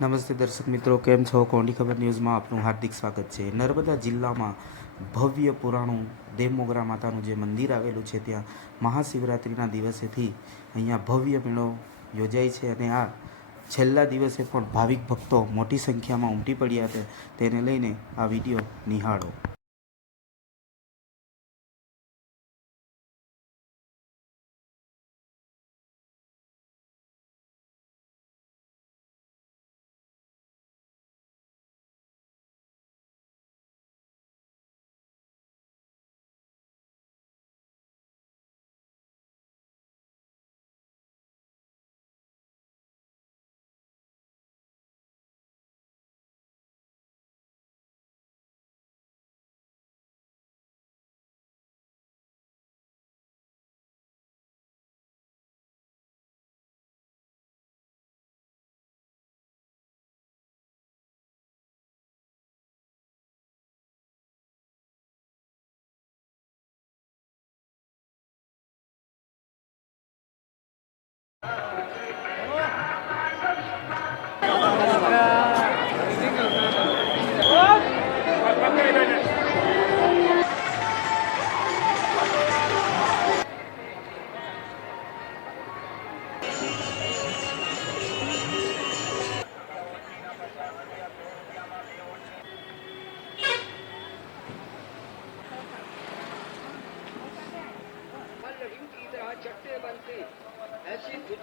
નમસ્તે દર્શક મિત્રો, કેમ છો? કોંડી ખબર ન્યૂઝમાં આપનું હાર્દિક સ્વાગત છે. નર્મદા જિલ્લામાં ભવ્ય પુરાણું દેવમોગરા માતાનું જે મંદિર આવેલું છે, ત્યાં મહાશિવરાત્રિના દિવસેથી અહીંયા ભવ્ય મેળો યોજાય છે અને આ છેલ્લા દિવસે પણ ભાવિક ભક્તો મોટી સંખ્યામાં ઉમટી પડ્યા છે તેને લઈને આ વીડિયો નિહાળો.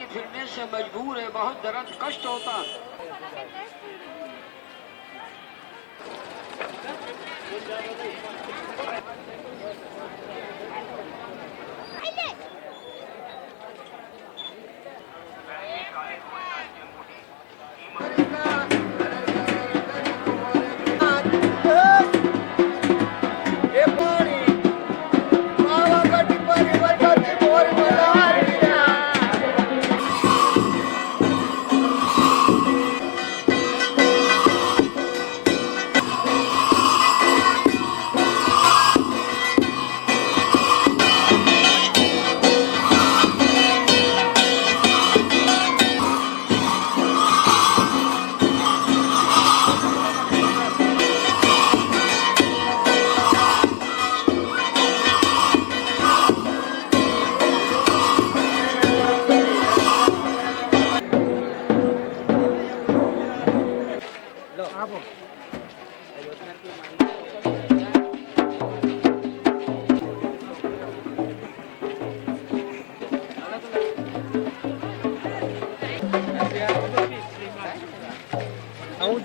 फिरने से मजबूर है बहुत दर्द कष्ट होता આવું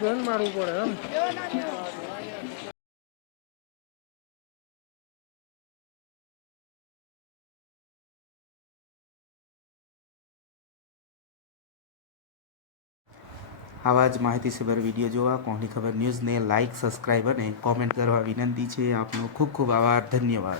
જોઈને મારવું પડે એમ? આવા જ માહિતીસભર વીડિયો જોવા કોની ખબર? ન્યૂઝને લાઇક સબસ્ક્રાઈબ અને કોમેન્ટ કરવા વિનંતી છે. આપનો ખૂબ ખૂબ આભાર. ધન્યવાદ.